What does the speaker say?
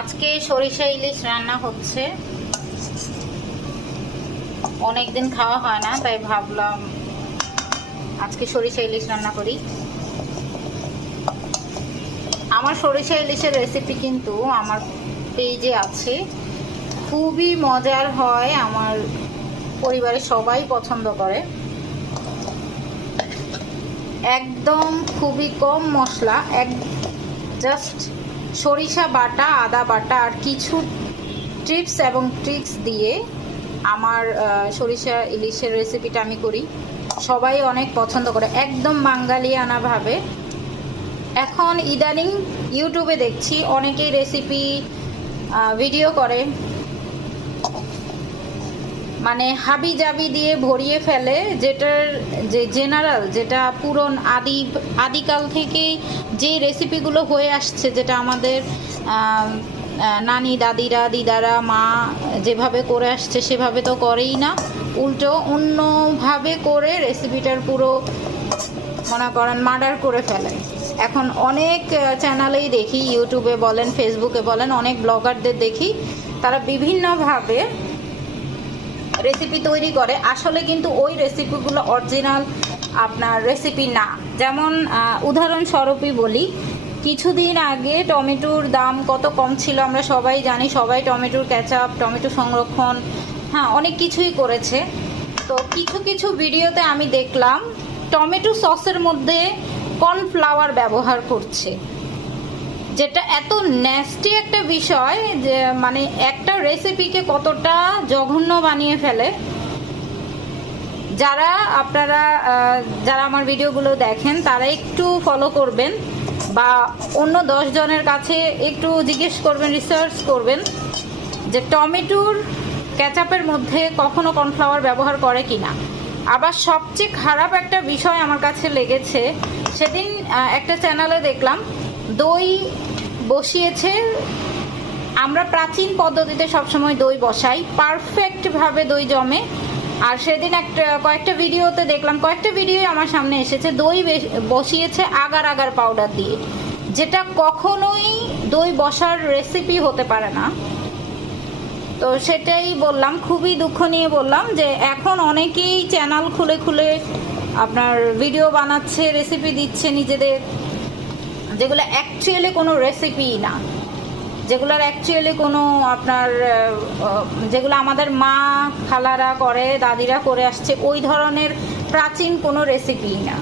আজকে সরিষা ইলিশ রান্না হচ্ছে। অনেকদিন খাওয়া হয় না, তাই ভাবলাম আজকে সরিষা ইলিশ রান্না করি। আমার সরিষা ইলিশের রেসিপি কিন্তু আমার পেজে আছে, খুবই মজার হয়, আমার পরিবারের সবাই পছন্দ করে। একদম খুবই কম মশলা, জাস্ট সরিষা বাটা, আদা বাটা আর কিছু টিপস এবং ট্রিক্স দিয়ে আমার সরিষা ইলিশের রেসিপিটা আমি করি। সবাই অনেক পছন্দ করে, একদম বাঙালিয়ানা ভাবে। এখন ইদানিং ইউটিউবে দেখছি অনেকেই রেসিপি ভিডিও করে, মানে হাবি জাবি দিয়ে ভরিয়ে ফেলে, যেটার যে জেনারেল, যেটা পুরন আদিকাল থেকেই যে রেসিপিগুলো হয়ে আসছে, যেটা আমাদের নানি দাদিরা দিদারা মা যেভাবে করে আসছে সেভাবে তো করেই না, উল্টো অন্যভাবে করে রেসিপিটার পুরো মনে করেন মার্ডার করে ফেলে। এখন অনেক চ্যানেলেই দেখি, ইউটিউবে বলেন ফেসবুকে বলেন, অনেক ব্লগারদের দেখি তারা বিভিন্নভাবে রেসিপি তৈরি করে। আসলে কিন্তু ওই রেসিপিগুলো অরিজিনাল আপনার রেসিপি না। যেমন উদাহরণস্বরূপই বলি, কিছুদিন আগে টমেটোর দাম কত কম ছিল আমরা সবাই জানি, সবাই টমেটোর কেচাপ, টমেটো সংরক্ষণ, হ্যাঁ অনেক কিছুই করেছে। তো কিছু কিছু ভিডিওতে আমি দেখলাম টমেটো সসের মধ্যে কর্নফ্লাওয়ার ব্যবহার করছে, যেটা এত ন্যাস্টি একটা বিষয় যে মানে একটা রেসিপিকে কতটা জঘন্য বানিয়ে ফেলে। আপনারা যারা আমার ভিডিওগুলো দেখেন তারা একটু ফলো করবেন, বা অন্য 10 জনের কাছে একটু জিজ্ঞেস করবেন, রিসার্চ করবেন যে টমেটোর কেচাপের মধ্যে কখনো কর্নফ্লাওয়ার ব্যবহার করে কিনা। আবার সবচেয়ে খারাপ একটা বিষয় আমার কাছে লেগেছে, সেদিন একটা চ্যানেলে দেখলাম দই বসিয়েছে। আমরা প্রাচীন পদ্ধতিতে সবসময় দই বসাই, পারফেক্টভাবে দই জমে। আর সেদিন কয়েকটা ভিডিওতে দেখলাম, কয়েকটা ভিডিও আমার সামনে এসেছে, দই বসিয়েছে আগার আগার পাউডার দিয়ে, যেটা কখনোই দই বসার রেসিপি হতে পারে না। তো সেটাই বললাম, খুবই দুঃখ নিয়ে বললাম যে এখন অনেকেই চ্যানেল খুলে খুলে আপনার ভিডিও বানাচ্ছে, রেসিপি দিচ্ছে নিজেদের, যেগুলো অ্যাকচুয়ালি কোনো রেসিপি না, যেগুলোর অ্যাকচুয়ালি কোনো আপনার যেগুলো আমাদের মা খালারা করে, দাদিরা করে আসছে, ওই ধরনের প্রাচীন কোনো রেসিপি না।